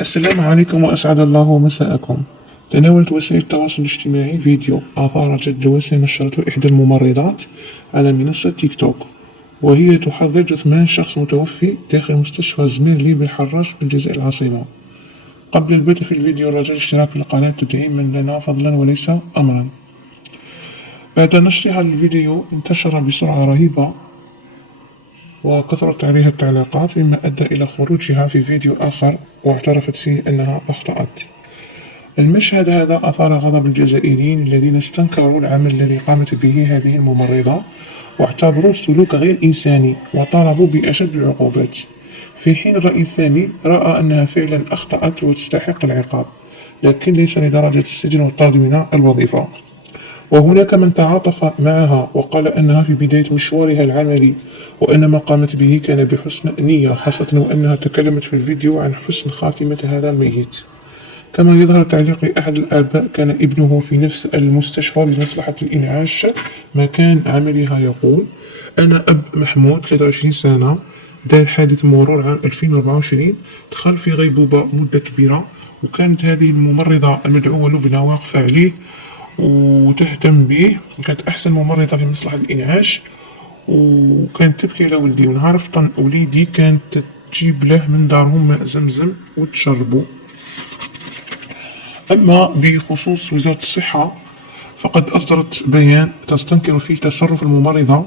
السلام عليكم وأسعد الله مساءكم. تناولت وسائل التواصل الاجتماعي فيديو آثار جد وسام نشرته إحدى الممرضات على منصة تيك توك، وهي تحضر جثمان شخص متوفي داخل مستشفى زميرلي بالحراش بالجزائر العاصمة. قبل البدء في الفيديو رجاء الاشتراك في القناة تدعيم من لنا فضلا وليس أمرا. بعد نشرها للفيديو انتشر بسرعة رهيبة وكثرت عليها التعليقات، مما أدى إلى خروجها في فيديو آخر واعترفت فيه أنها أخطأت. المشهد هذا أثار غضب الجزائريين الذين استنكروا العمل الذي قامت به هذه الممرضة واعتبروا السلوك غير إنساني وطالبوا بأشد العقوبات، في حين الرأي الثاني رأى أنها فعلا أخطأت وتستحق العقاب، لكن ليس لدرجة السجن والطرد من الوظيفة. وهناك من تعاطف معها وقال أنها في بداية مشوارها العملي وأن ما قامت به كان بحسن نية، خاصة وأنها تكلمت في الفيديو عن حسن خاتمة هذا الميت. كما يظهر تعليق أحد الآباء كان ابنه في نفس المستشفى بمصلحة الإنعاش مكان عملها، يقول: أنا أب محمود 23 سنة، دار حادث مرور عام 2024، دخل في غيبوبة مدة كبيرة، وكانت هذه الممرضة المدعوة لبنى واقفة عليه وتهتم به، وكانت أحسن ممرضة في مصلحة الإنعاش، وكانت تبكي على ولدي، ونهار فطن وليدي كانت تجيب له من دارهم ماء زمزم وتشربه. أما بخصوص وزارة الصحة فقد أصدرت بيان تستنكر فيه تصرف الممرضة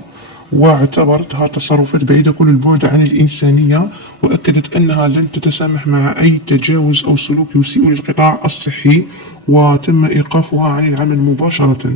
واعتبرتها تصرفات بعيدة كل البعد عن الإنسانية، وأكدت أنها لن تتسامح مع أي تجاوز أو سلوك يسيء للقطاع الصحي، وتم إيقافها عن العمل مباشرة.